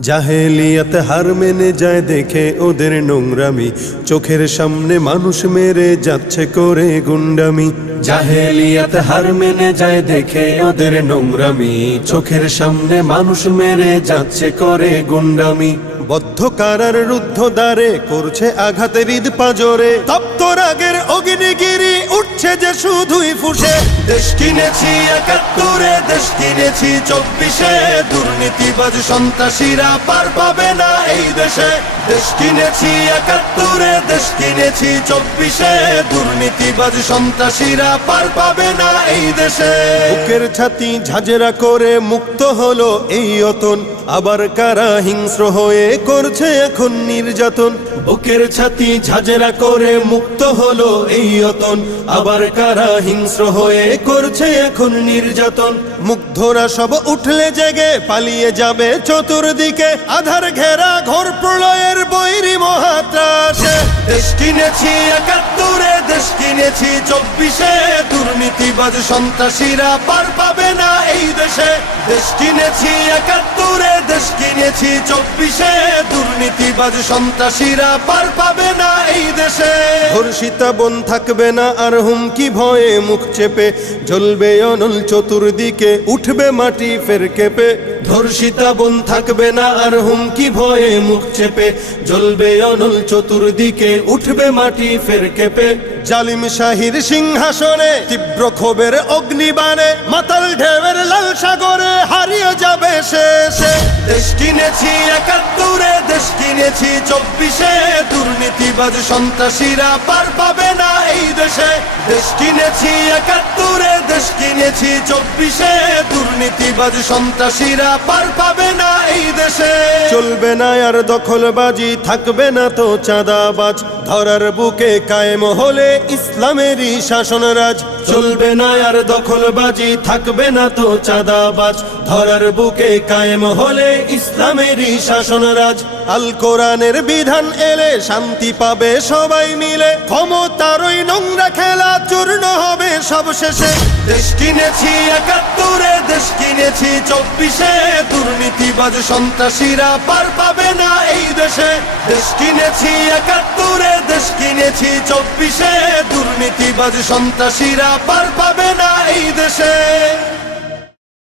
জাহেলিয়াত হার মেনে যায় দেখে ওদের নোংরামি, চোখের সামনে মানুষ মেরে যাচ্ছে করে গুন্ডামি। জাহেলিয়াত হার মেনে যায় দেখে ওদের নোংরামি, চোখের সামনে মানুষ মেরে যাচ্ছে করে গুন্ডামি। বদ্ধ কারার রুদ্ধ দ্বারে করছে আঘাতের ঈদ পাজরে, তপ্ত রাগের অগ্নিগিরি উঠছে যে শুধুই ফুসে। দেশ কিনেছি ৭১, দেশ কিনেছি ২৪, দুর্নীতিবাজ সন্ত্রাসীরা পার পাবে না এই দেশে। দেশ কিনেছি ৭১, দেশ কিনেছি ২৪, দুর্নীতিবাজ সন্ত্রাসীরা পার পাবে না এই দেশে। বুকের ছাতি ঝাঁঝরা করে মুক্ত হলো এই অতন, আবার কারা হিংস্র হয়ে করছে এখন নির্যাতন। বুকের ছাতি ঝাঁঝরা করে মুক্ত হলো এই অতন, আবার কারা হিংস্র হয়ে করছে এখন নির্যাতন। মুগ্ধরা সব উঠলে জেগে পালিয়ে যাবে চতুর্দিকে, আধার ঘেরা ঘোর প্রলয়ের বৈরী মহাত্রাসে। দেশ কিনেছি ৭১, দেশ কিনেছি ২৪, দুর্নীতিবাজ সন্ত্রাসীরা পার পাবে না এই দেশে। দেশ কিনেছি ৭১, দেশ কিনেছি ২৪, দুর্নীতিবাজ সন্ত্রাসীরা পার পাবে না এই দেশে। ধর্ষিতা বোন থাকবে না আর হুমকি ভয়ে মুখ চেপে, জ্বলবে অনল চতুর্দিকে উঠবে মাটি ফের কেঁপে। ধর্ষিতা বোন থাকবে না আর হুমকি ভয়ে মুখ চেপে, জ্বলবে অনল চতুর্দিকে উঠবে মাটি ফের কেঁপে। জালিম শাহীর সিংহাসনে তীব্র ক্ষোভের অগ্নিবাণে, মাতাল ঢেউয়ের লাল সাগরে হারিয়ে যাবে শেষে। দেশ কিনেছি ৭১, দেশ কিনেছি ২৪, দুর্নীতিবাজ সন্ত্রাসীরা পার পাবে না এই দেশে। দেশ কিনেছি ৭১, দেশ কিনেছি ২৪, দুর্নীতিবাজ সন্ত্রাসীরা পার পাবে না এই দেশে। চলবে না আর দখলবাজি, থাকবে না তো চাঁদাবাজ, ধরার বুকে কায়েম হলে ইসলামেরই শাসনরাজ। চলবে না আর দখলবাজি, থাকবে না তো চাঁদাবাজ, ধরার বুকে কায়েম হলে ইসলামেরই শাসনরাজ। আল কোরআনের বিধান এলে শান্তি পাবে সবাই মিলে, ক্ষমতার ওই নোংরা খেলা চূর্ণ হবে সব শেষে। দেশ কিনেছি ৭১, দেশ কিনেছি ২৪, দুর্নীতিবাজ সন্ত্রাসীরা পার পাবে না এই দেশে। দেশ কিনেছি ৭১, দেশ কিনেছি ২৪, দুর্নীতিবাজ সন্ত্রাসীরা পার পাবে না এই দেশে।